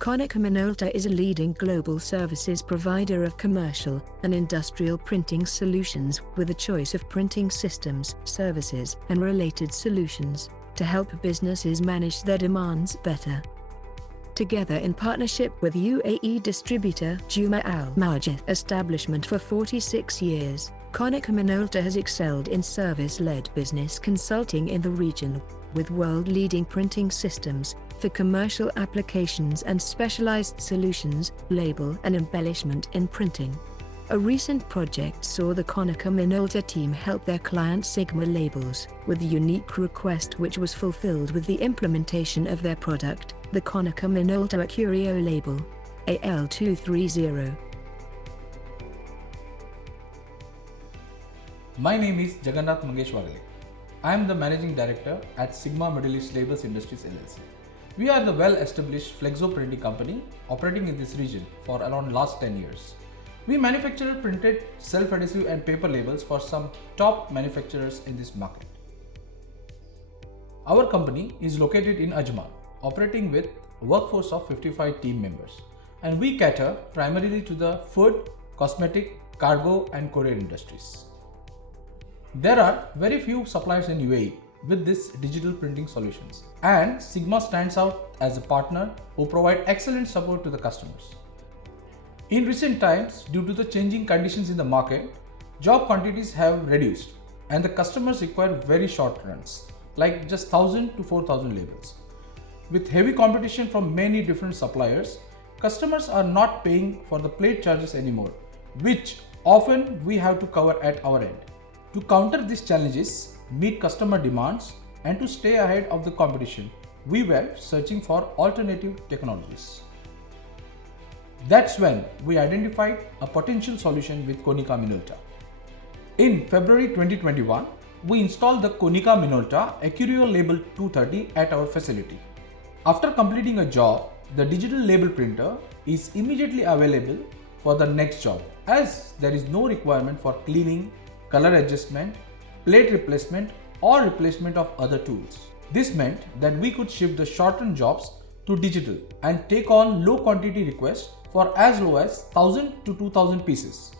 Konica Minolta is a leading global services provider of commercial and industrial printing solutions with a choice of printing systems, services, and related solutions to help businesses manage their demands better. Together in partnership with UAE distributor Juma AL Majid establishment for 46 years, Konica Minolta has excelled in service-led business consulting in the region, with world-leading printing systems for commercial applications and specialized solutions, label and embellishment in printing. A recent project saw the Konica Minolta team help their client Sigma Labels with a unique request which was fulfilled with the implementation of their product, the Konica Minolta AccurioLabel AL230. My name is Jagannath Mangeshwagale. I am the Managing Director at Sigma Middle East Labels Industries LLC. We are the well-established flexo printing company operating in this region for around last 10 years. We manufacture printed self-adhesive and paper labels for some top manufacturers in this market. Our company is located in Ajman, operating with a workforce of 55 team members, and we cater primarily to the food, cosmetic, cargo and courier industries. There are very few suppliers in UAE with this digital printing solutions, and Sigma stands out as a partner who provide excellent support to the customers. In recent times, due to the changing conditions in the market, job quantities have reduced and the customers require very short runs, like just 1000 to 4000 labels. With heavy competition from many different suppliers, customers are not paying for the plate charges anymore, which often we have to cover at our end. To counter these challenges, meet customer demands, and to stay ahead of the competition, we were searching for alternative technologies. That's when we identified a potential solution with Konica Minolta. In February 2021, we installed the Konica Minolta AccurioLabel 230 at our facility. After completing a job, the digital label printer is immediately available for the next job, as there is no requirement for cleaning, color adjustment, plate replacement or replacement of other tools. This meant that we could shift the shortened jobs to digital and take on low quantity requests for as low as 1000 to 2000 pieces.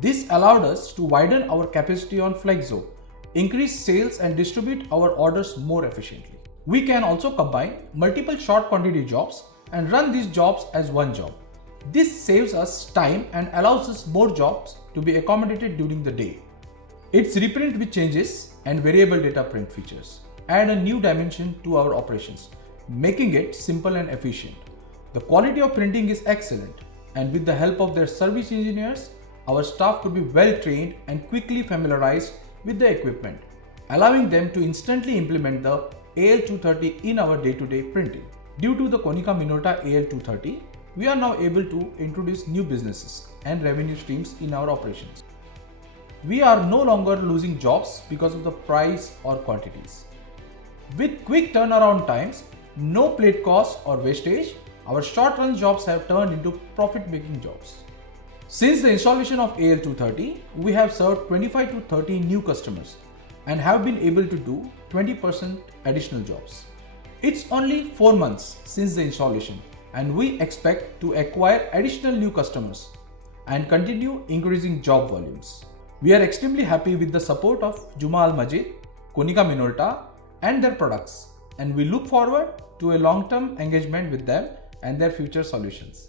This allowed us to widen our capacity on Flexo, increase sales and distribute our orders more efficiently. We can also combine multiple short quantity jobs and run these jobs as one job. This saves us time and allows us more jobs to be accommodated during the day. Its reprint with changes and variable data print features add a new dimension to our operations, making it simple and efficient. The quality of printing is excellent, and with the help of their service engineers, our staff could be well trained and quickly familiarized with the equipment, allowing them to instantly implement the AL230 in our day-to-day printing. Due to the Konica Minolta AL230, we are now able to introduce new businesses and revenue streams in our operations. We are no longer losing jobs because of the price or quantities. With quick turnaround times, no plate cost or wastage, our short-run jobs have turned into profit-making jobs. Since the installation of AL230, we have served 25 to 30 new customers and have been able to do 20% additional jobs. It's only 4 months since the installation, and we expect to acquire additional new customers and continue increasing job volumes. We are extremely happy with the support of Juma AL Majid, Konica Minolta and their products, and we look forward to a long-term engagement with them and their future solutions.